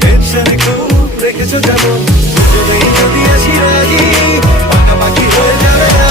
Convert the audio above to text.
tension খুব রেখেছো যেমন দুজনেই যদি আসি রাজি পাকাপাকি হয়ে যাবে